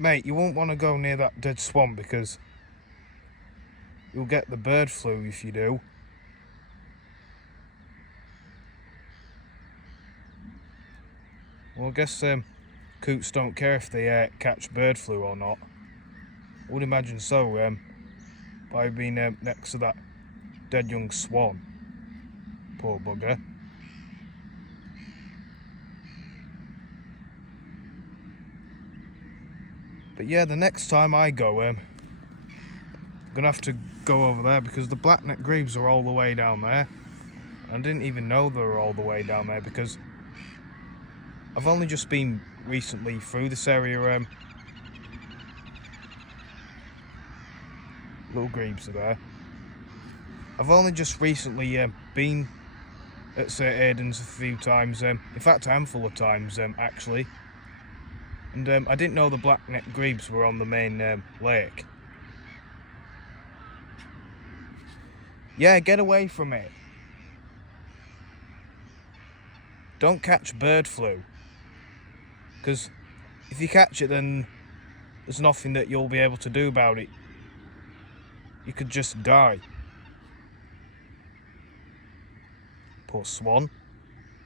Mate, you won't want to go near that dead swan because you'll get the bird flu if you do. Well, I guess coots don't care if they catch bird flu or not. I would imagine so, by being next to that dead young swan. Poor bugger. But yeah, the next time I go, I'm gonna have to go over there because the black-necked grebes are all the way down there. I didn't even know they were all the way down there because I've only just been recently through this area. Little grebes are there. I've only just recently been at St Aidan's a few times, in fact a handful of times actually. And I didn't know the black-necked grebes were on the main lake. Yeah, get away from it. Don't catch bird flu. Because if you catch it, then there's nothing that you'll be able to do about it. You could just die. Poor swan.